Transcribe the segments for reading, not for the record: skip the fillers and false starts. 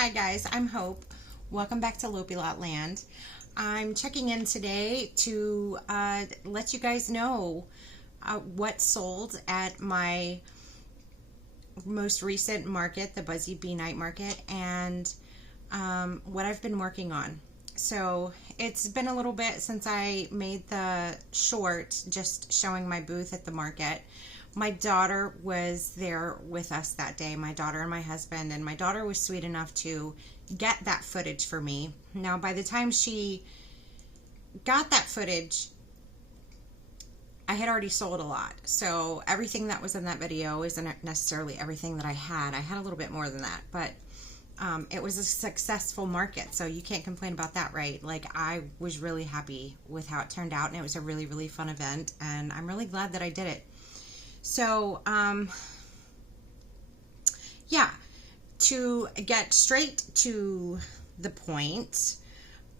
Hi guys, I'm Hope. Welcome back to Loopy Lot Land. I'm checking in today to let you guys know what sold at my most recent market, the Buzzy Bee Night Market, and what I've been working on. So it's been a little bit since I made the short just showing my booth at the market. My daughter was there with us that day, my daughter and my husband, and my daughter was sweet enough to get that footage for me. Now, by the time she got that footage, I had already sold a lot. So everything that was in that video isn't necessarily everything that I had. I had a little bit more than that, but it was a successful market, so you can't complain about that, right? Like, I was really happy with how it turned out, and it was a really, really fun event, and I'm really glad that I did it. So, yeah, to get straight to the point,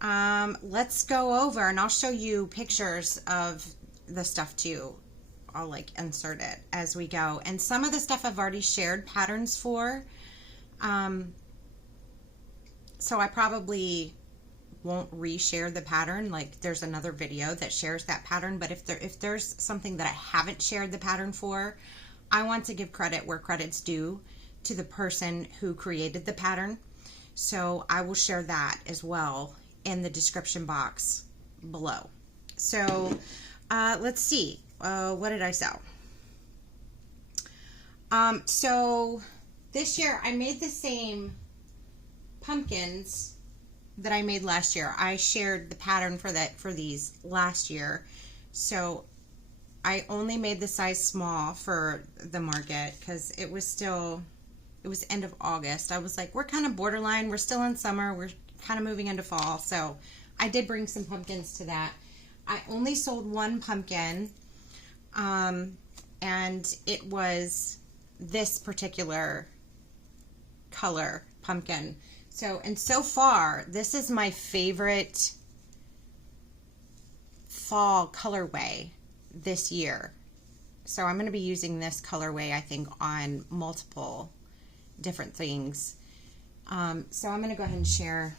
let's go over, and I'll show you pictures of the stuff too. I'll like insert it as we go. And some of the stuff I've already shared patterns for, so I probably won't reshare the pattern. Like, there's another video that shares that pattern, but if there's something that I haven't shared the pattern for, I want to give credit where credit's due to the person who created the pattern. So I will share that as well in the description box below. So let's see, what did I sell? So this year I made the same pumpkins that I made last year. I shared the pattern for these last year, so I only made the size small for the market because it was end of August. I was like, we're kind of borderline, we're still in summer, we're kind of moving into fall, so I did bring some pumpkins to that. I only sold one pumpkin, and it was this particular color pumpkin. So, and so far, this is my favorite fall colorway this year. So I'm going to be using this colorway, I think, on multiple different things. So I'm going to go ahead and share.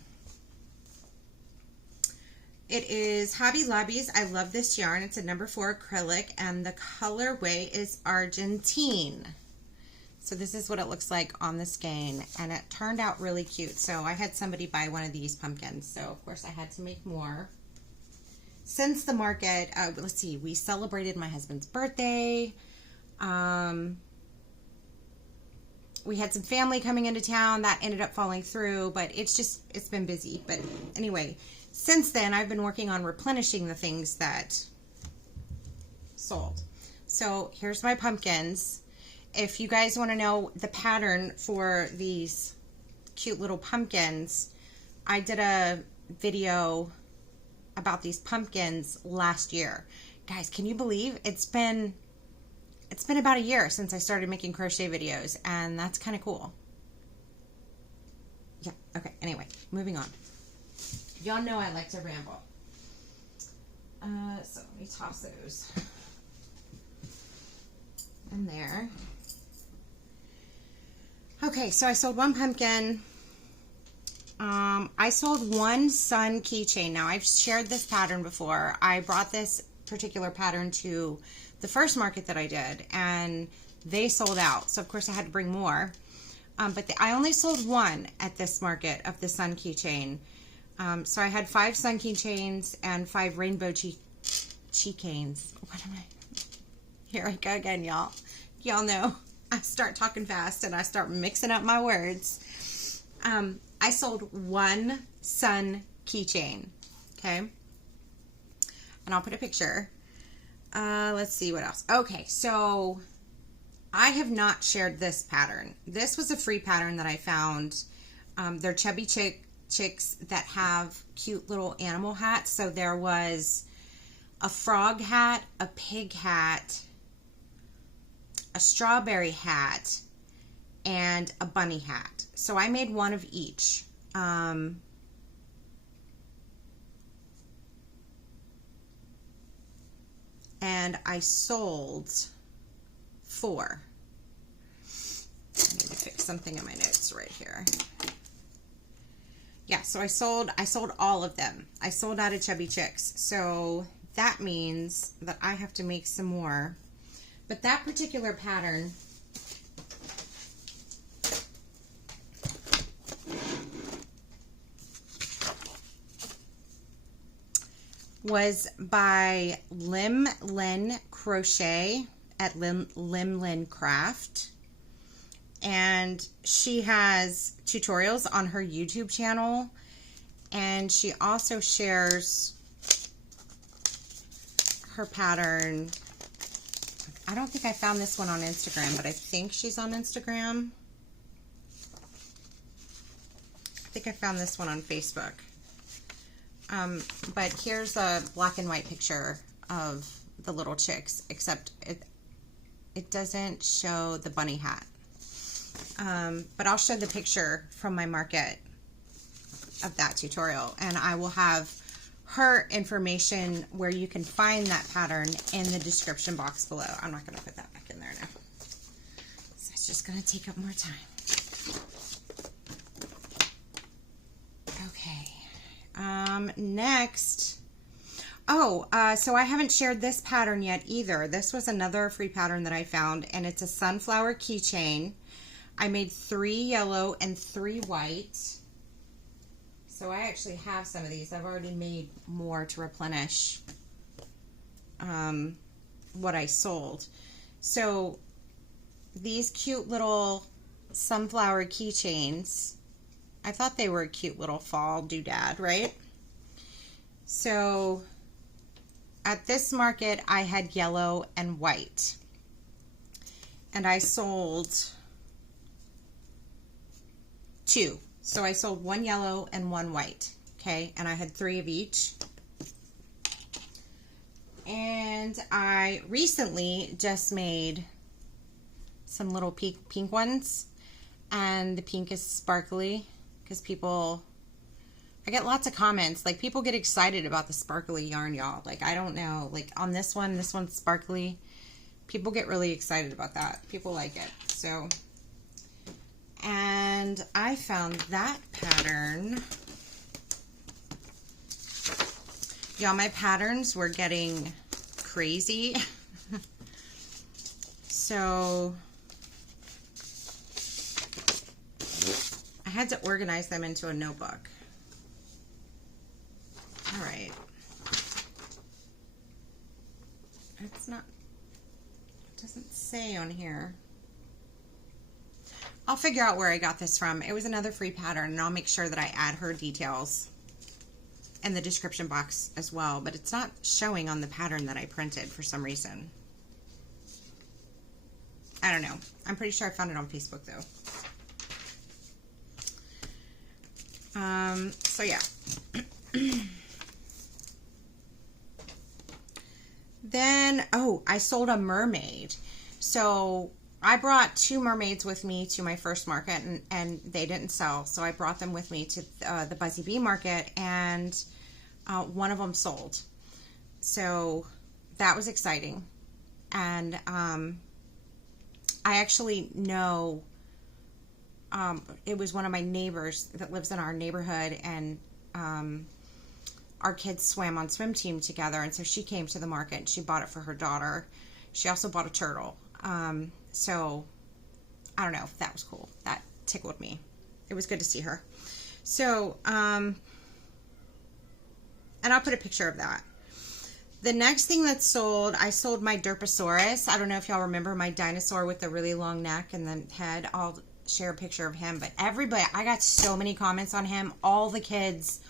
It is Hobby Lobby's. I love this yarn. It's a number 4 acrylic, and the colorway is Argentine. So this is what it looks like on the skein, and it turned out really cute. So I had somebody buy one of these pumpkins, so of course I had to make more. Since the market, let's see, we celebrated my husband's birthday. We had some family coming into town that ended up falling through, but it's been busy. But anyway, since then I've been working on replenishing the things that sold. So here's my pumpkins. If you guys want to know the pattern for these cute little pumpkins, I did a video about these pumpkins last year. Guys, can you believe it's been about a year since I started making crochet videos, and that's kind of cool. Yeah, okay, anyway, moving on. Y'all know I like to ramble. So let me toss those in there. Okay, so I sold one pumpkin. I sold one sun keychain. Now, I've shared this pattern before. I brought this particular pattern to the first market that I did, and they sold out. So, of course, I had to bring more. But I only sold one at this market of the sun keychain. So I had 5 sun keychains and 5 rainbow keychains. What am I? Here I go again, y'all. Y'all know I start talking fast and I start mixing up my words. I sold one sun keychain, okay? And I'll put a picture. Let's see what else. Okay, so I have not shared this pattern. This was a free pattern that I found. They're Chubby Chicks that have cute little animal hats. So there was a frog hat, a pig hat, a strawberry hat, and a bunny hat. So I made one of each. And I sold 4. I need to fix something in my notes right here. yeah, so I sold all of them. I sold out of Chubby Chicks. So that means that I have to make some more. But that particular pattern was by Lim Lin Crochet at Lim Lin Craft. And she has tutorials on her YouTube channel, and she also shares her pattern. I don't think I found this one on Instagram, but I think she's on Instagram. I think I found this one on Facebook. But here's a black and white picture of the little chicks, except it doesn't show the bunny hat. But I'll show the picture from my market of that tutorial, and I will have her information where you can find that pattern in the description box below. I'm not going to put that back in there now. So it's just going to take up more time. Okay. Next. Oh, so I haven't shared this pattern yet either. This was another free pattern that I found, and it's a sunflower keychain. I made 3 yellow and 3 white. So I actually have some of these. I've already made more to replenish what I sold. So these cute little sunflower keychains, I thought they were a cute little fall doodad, right? So at this market, I had yellow and white. And I sold 2. So I sold 1 yellow and 1 white, okay? And I had 3 of each. And I recently just made some little pink ones. And the pink is sparkly because I get lots of comments. Like, people get excited about the sparkly yarn, y'all. Like, I don't know. Like, on this one's sparkly. People get really excited about that. People like it. So, and I found that pattern. Y'all, my patterns were getting crazy. So I had to organize them into a notebook. All right. It's not, it doesn't say on here. I'll figure out where I got this from. It was another free pattern, and I'll make sure that I add her details in the description box as well, but it's not showing on the pattern that I printed for some reason. I don't know. I'm pretty sure I found it on Facebook though. So yeah. Then, oh, I sold a mermaid. So I brought 2 mermaids with me to my first market, and they didn't sell. So I brought them with me to the Buzzy Bee market, and one of them sold. So that was exciting. And I actually know it was one of my neighbors that lives in our neighborhood, and our kids swam on swim team together, and so she came to the market and she bought it for her daughter. She also bought a turtle. So I don't know if that was cool. That tickled me. It was good to see her. So, and I'll put a picture of that. The next thing that's sold, I sold my Derposaurus. I don't know if y'all remember my dinosaur with the really long neck and the head. I'll share a picture of him. But everybody, I got so many comments on him. All the kids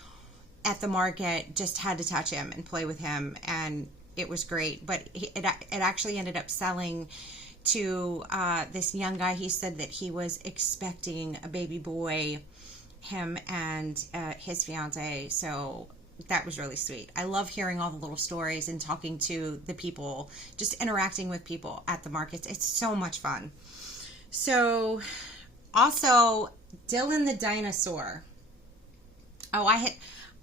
at the market just had to touch him and play with him, and it was great. But it actually ended up selling to this young guy. He said that he was expecting a baby boy, him and his fiance. So that was really sweet. I love hearing all the little stories and talking to the people, just interacting with people at the markets. It's so much fun. So also Dylan the dinosaur. Oh, I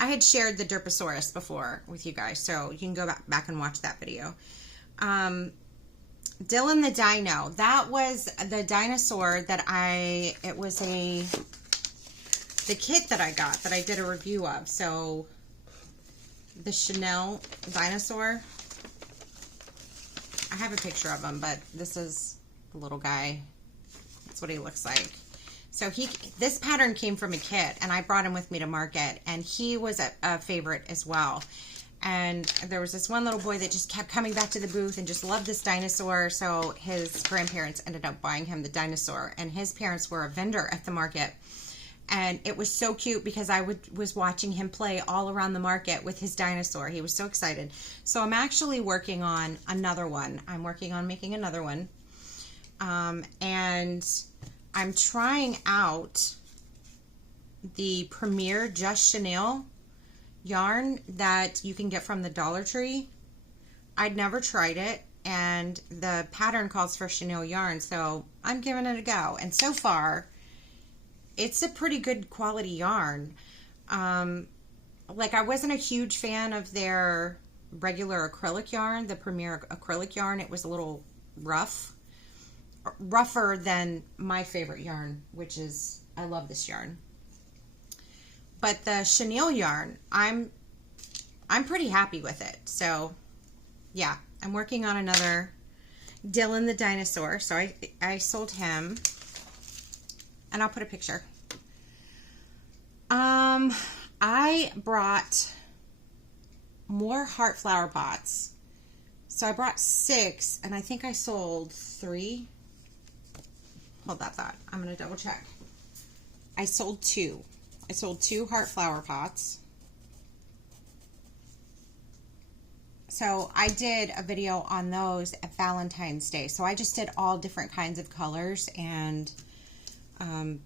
had shared the Derposaurus before with you guys, so you can go back and watch that video. Dylan the Dino, that was the dinosaur that it was a the kit that I got that I did a review of. So the Chanel dinosaur. I have a picture of him, but this is the little guy. That's what he looks like. So this pattern came from a kit, and I brought him with me to market, and he was a favorite as well. And there was this one little boy that just kept coming back to the booth and just loved this dinosaur. So his grandparents ended up buying him the dinosaur, and his parents were a vendor at the market. And it was so cute because I was watching him play all around the market with his dinosaur. He was so excited. So I'm actually working on another one. I'm working on making another one. And I'm trying out the Premier Just Chanel yarn that you can get from the Dollar Tree. I'd never tried it, and the pattern calls for Chanel yarn, so I'm giving it a go. And so far, it's a pretty good quality yarn. Like, I wasn't a huge fan of their regular acrylic yarn, the Premier acrylic yarn. It was a little rougher than my favorite yarn, which is, I love this yarn. But the chenille yarn, I'm pretty happy with it. So yeah, I'm working on another Dylan the dinosaur. So I sold him, and I'll put a picture. I brought more heart flower pots. So I brought 6, and I think I sold 3. Hold that thought. I'm going to double check. I sold 2. I sold 2 heart flower pots. So I did a video on those at Valentine's Day. So I just did all different kinds of colors, and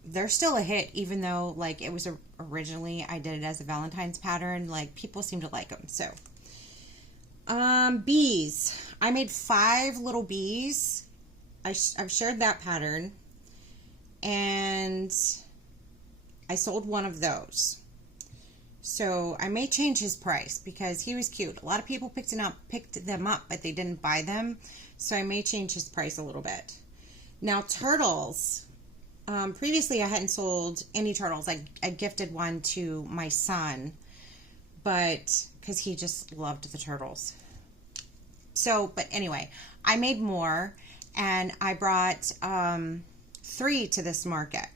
they're still a hit, even though, like, it was originally, I did it as a Valentine's pattern. Like, people seem to like them. So bees. I made 5 little bees. I've shared that pattern, and I sold one of those. So I may change his price because he was cute. A lot of people picked them up, but they didn't buy them. So I may change his price a little bit. Now, turtles. Previously I hadn't sold any turtles. I gifted one to my son, but because he just loved the turtles. So, but anyway, I made more, and I brought 3 to this market,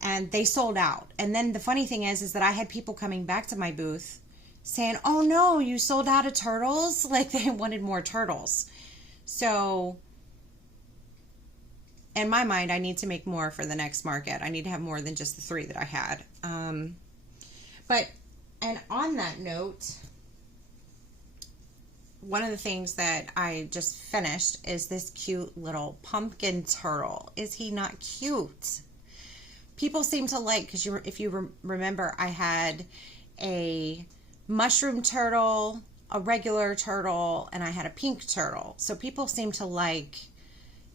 and they sold out. And then the funny thing is that I had people coming back to my booth saying, "Oh no, you sold out of turtles?" Like, they wanted more turtles. So in my mind, I need to make more for the next market. I need to have more than just the 3 that I had. And on that note, one of the things that I just finished is this cute little pumpkin turtle. Is he not cute? People seem to like, because if you remember, I had a mushroom turtle, a regular turtle, and I had a pink turtle. So people seem to like,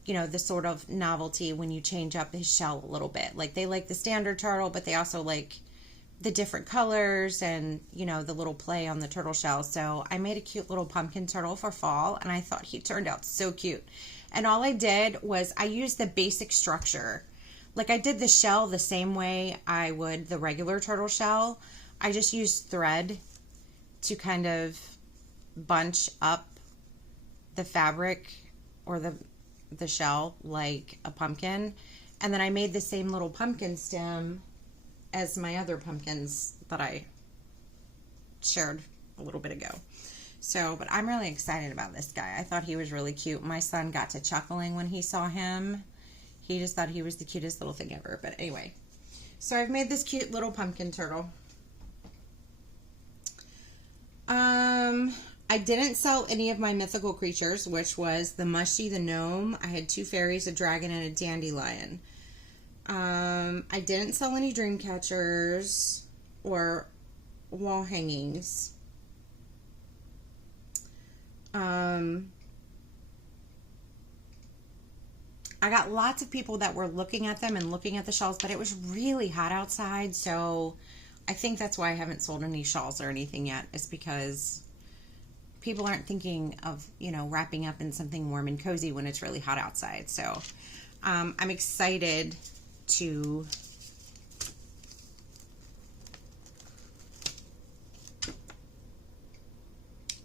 you know, the sort of novelty when you change up his shell a little bit. Like, they like the standard turtle, but they also like the different colors and, you know, the little play on the turtle shell. So I made a cute little pumpkin turtle for fall, and I thought he turned out so cute. And all I did was I used the basic structure. Like, I did the shell the same way I would the regular turtle shell. I just used thread to kind of bunch up the fabric or the shell like a pumpkin, and then I made the same little pumpkin stem as my other pumpkins that I shared a little bit ago. So, but I'm really excited about this guy. I thought he was really cute. My son got to chuckling when he saw him. He just thought he was the cutest little thing ever. But anyway, so I've made this cute little pumpkin turtle. I didn't sell any of my mythical creatures, which was the Mushy, the gnome. I had 2 fairies, a dragon, and a dandelion. I didn't sell any dream catchers or wall hangings. I got lots of people that were looking at them and looking at the shawls, but it was really hot outside, so I think that's why I haven't sold any shawls or anything yet, is because people aren't thinking of, you know, wrapping up in something warm and cozy when it's really hot outside. So I'm excited to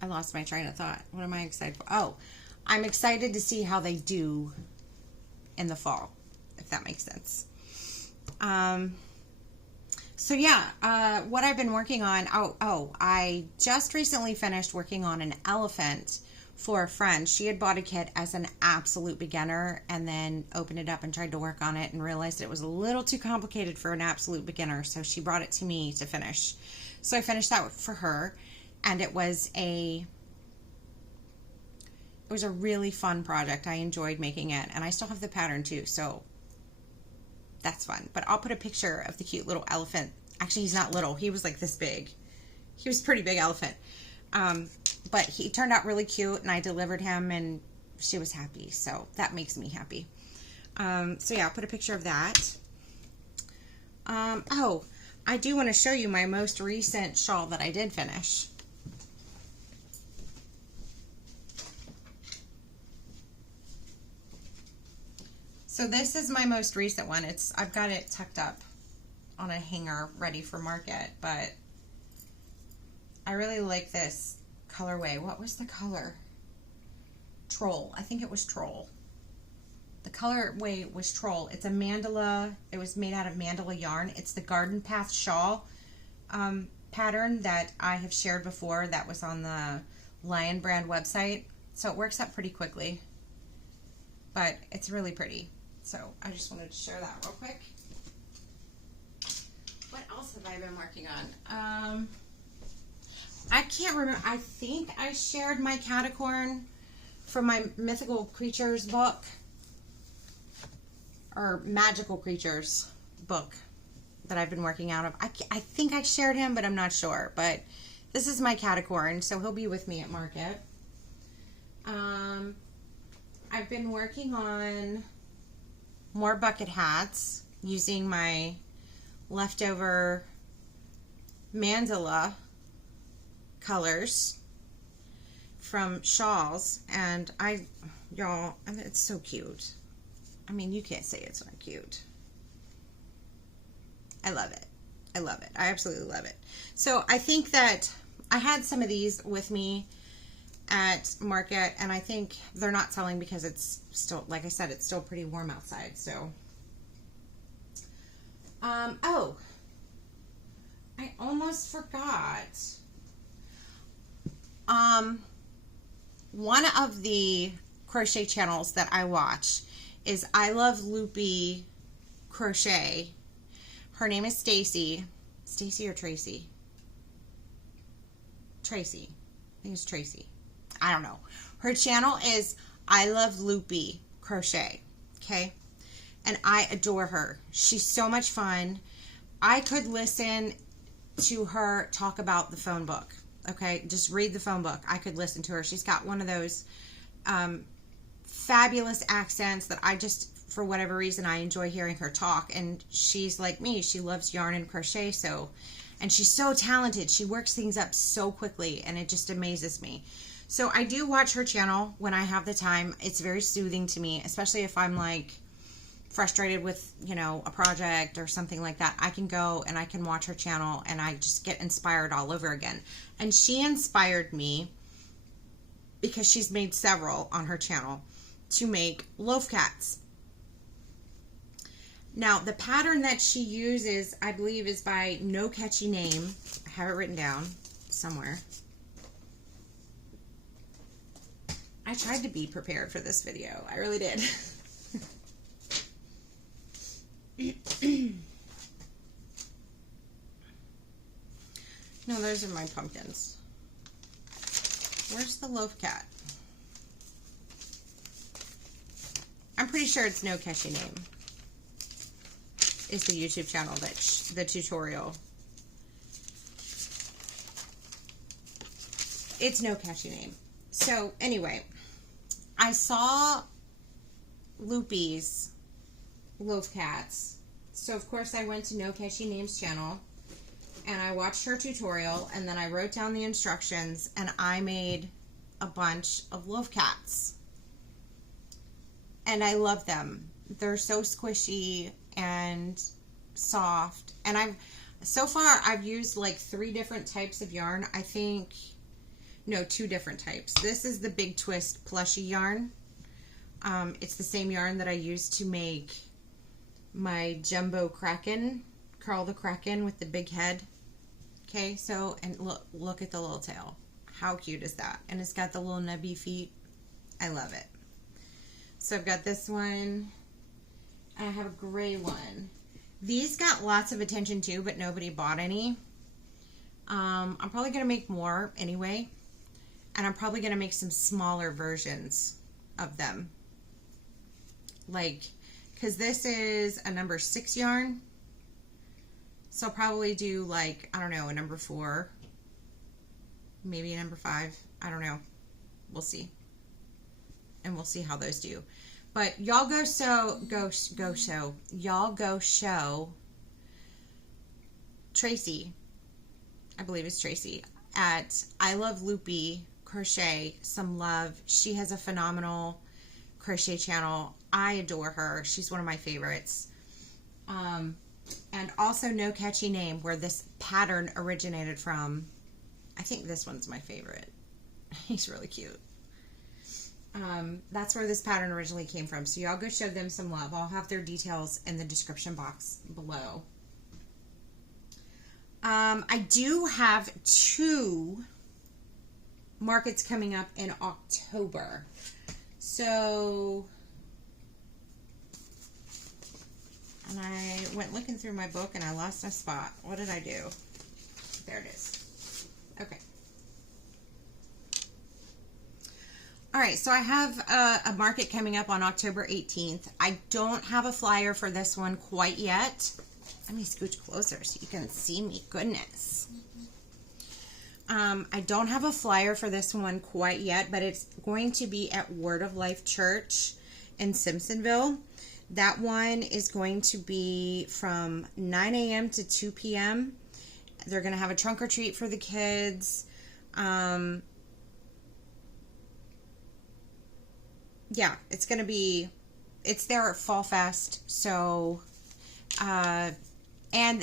I lost my train of thought. What am I excited for? Oh, I'm excited to see how they do in the fall, if that makes sense. So yeah, what I've been working on, I just recently finished working on an elephant for a friend. She had bought a kit as an absolute beginner and then opened it up and tried to work on it and realized it was a little too complicated for an absolute beginner. So she brought it to me to finish. So I finished that for her, and it was a really fun project. I enjoyed making it, and I still have the pattern too, so that's fun. But I'll put a picture of the cute little elephant. Actually, he's not little. He was like this big. He was a pretty big elephant. But he turned out really cute, and I delivered him, and she was happy. So that makes me happy. So yeah, I'll put a picture of that. Oh, I do want to show you my most recent shawl that I did finish. So this is my most recent one. I've got it tucked up on a hanger ready for market, but I really like this colorway. What was the color? Troll. I think it was Troll. The colorway was Troll. It's a mandala. It was made out of mandala yarn. It's the Garden Path shawl pattern that I have shared before. That was on the Lion brand website. So it works up pretty quickly, but it's really pretty. So I just wanted to share that real quick. What else have I been working on? I can't remember. I think I shared my catacorn from my Mythical Creatures book, or Magical Creatures book that I've been working out of. I think I shared him, but I'm not sure. But this is my catacorn, so he'll be with me at market. I've been working on more bucket hats using my leftover mandala colors from shawls, and y'all, it's so cute. I mean, you can't say it's not cute. I love it. I love it. I absolutely love it. So I think that I had some of these with me at market, and I think they're not selling because it's still, like I said, it's still pretty warm outside. So oh, I almost forgot. One of the crochet channels that I watch is I Love Loopy Crochet. Her name is Stacy. Stacy or Tracy? Tracy. I think it's Tracy. I don't know. Her channel is I Love Loopy Crochet. Okay? And I adore her. She's so much fun. I could listen to her talk about the phone book. Okay? Just read the phone book. I could listen to her. She's got one of those fabulous accents that I just, for whatever reason, I enjoy hearing her talk. And she's like me. She loves yarn and crochet. And she's so talented. She works things up so quickly, and it just amazes me. So I do watch her channel when I have the time. It's very soothing to me, especially if I'm like frustrated with, you know, a project or something like that. I can go and I can watch her channel, and I just get inspired all over again. And she inspired me because she's made several on her channel to make loaf cats. Now, the pattern that she uses, I believe, is by No Catchy Name. I have it written down somewhere. I tried to be prepared for this video. I really did. No, those are my pumpkins. Where's the loaf cat? I'm pretty sure it's No Catchy Name. Is the YouTube channel that the tutorial. It's No Catchy Name. So anyway, I saw Loopy's loaf cats. So of course I went to No Catchy Name's channel, and I watched her tutorial, and then I wrote down the instructions, and I made a bunch of loaf cats. And I love them. They're so squishy and soft, and so far I've used like 3 different types of yarn. I think no, two different types. This is the Big Twist plushy yarn. It's the same yarn that I used to make my jumbo kraken, Carl the Kraken with the big head. Okay, so, and look at the little tail. How cute is that? And it's got the little nubby feet. I love it. So I've got this one, and I have a gray one. These got lots of attention too, but nobody bought any. I'm probably going to make more anyway, and I'm probably going to make some smaller versions of them. Like, because this is a number 6 yarn, so I'll probably do like, I don't know, a number 4, maybe a number 5. I don't know. We'll see. And we'll see how those do. But y'all go show Tracy, I believe it's Tracy, at I Love Loopy Crochet some love. She has a phenomenal crochet channel. I adore her. She's one of my favorites. And also No Catchy Name, where this pattern originated from. I think this one's my favorite. He's really cute. That's where this pattern originally came from. So y'all go show them some love. I'll have their details in the description box below. I do have 2 markets coming up in October. So, and I went looking through my book and I lost a spot. What did I do? There it is. Okay. All right, so I have a market coming up on October 18th. I don't have a flyer for this one quite yet. Let me scooch closer so you can see me. Goodness. I don't have a flyer for this one quite yet, but it's going to be at Word of Life Church in Simpsonville. That one is going to be from 9 a.m. to 2 p.m. They're going to have a trunk or treat for the kids. Yeah, it's going to be, it's their Fall Fest, so, and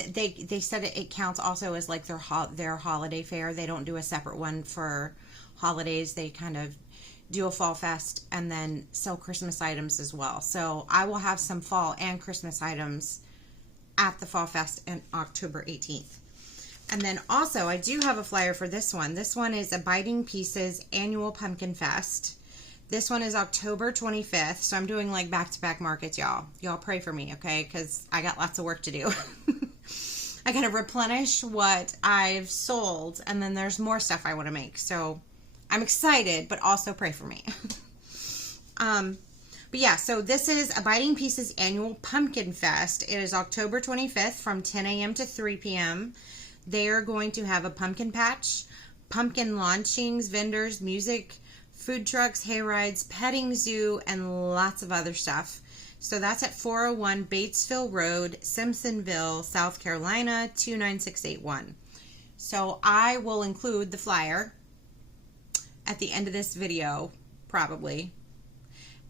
they said it counts also as like their holiday fair. They don't do a separate one for holidays. They kind of do a Fall Fest and then sell Christmas items as well. So I will have some fall and Christmas items at the Fall Fest on October 18th. And then also I do have a flyer for this one. This one is Abiding Pieces Annual Pumpkin Fest. This one is October 25th, so I'm doing like back-to-back markets, y'all. Y'all pray for me, okay? Because I got lots of work to do. I got to replenish what I've sold, and then there's more stuff I want to make. So I'm excited, but also pray for me. But yeah, so this is Abiding Pieces Annual Pumpkin Fest. It is October 25th from 10 a.m. to 3 p.m. They are going to have a pumpkin patch, pumpkin launchings, vendors, music, food trucks, hay rides, petting zoo, and lots of other stuff. So that's at 401 Batesville Road, Simpsonville, South Carolina, 29681. So I will include the flyer at the end of this video, probably.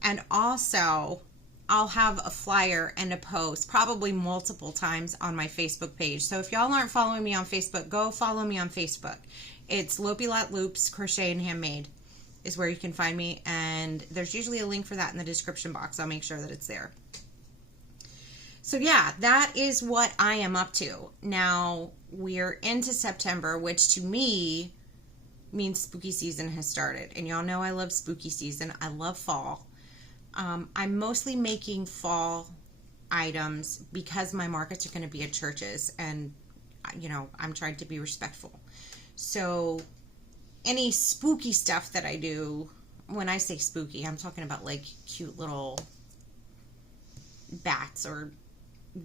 And also, I'll have a flyer and a post, probably multiple times on my Facebook page. So if y'all aren't following me on Facebook, go follow me on Facebook. It's Loopy Lot Loops Crochet and Handmade is where you can find me, and there's usually a link for that in the description box. I'll make sure that it's there. So yeah, that is what I am up to. Now, we're into September, which to me means spooky season has started. And y'all know I love spooky season. I love fall. I'm mostly making fall items because my markets are going to be at churches, and, you know, I'm trying to be respectful. So any spooky stuff that I do, when I say spooky, I'm talking about like cute little bats or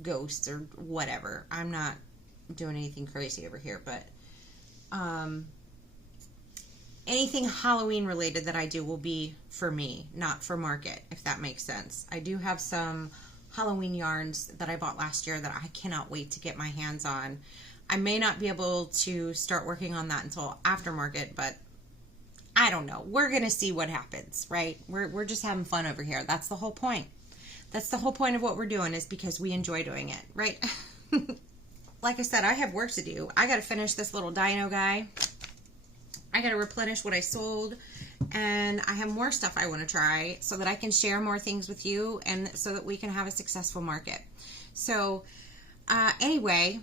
ghosts or whatever. I'm not doing anything crazy over here, but anything Halloween related that I do will be for me, not for market, if that makes sense. I do have some Halloween yarns that I bought last year that I cannot wait to get my hands on. I may not be able to start working on that until after market, but I don't know. We're going to see what happens, right? We're just having fun over here. That's the whole point. That's the whole point of what we're doing, is because we enjoy doing it, right? Like I said, I have work to do. I got to finish this little dino guy. I got to replenish what I sold, and I have more stuff I want to try so that I can share more things with you and so that we can have a successful market. So anyway,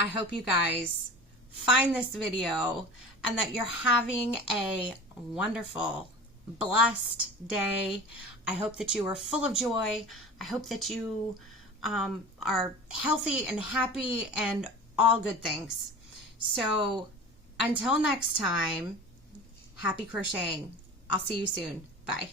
I hope you guys find this video and that you're having a wonderful, blessed day. I hope that you are full of joy. I hope that you are healthy and happy and all good things. So until next time, happy crocheting. I'll see you soon. Bye.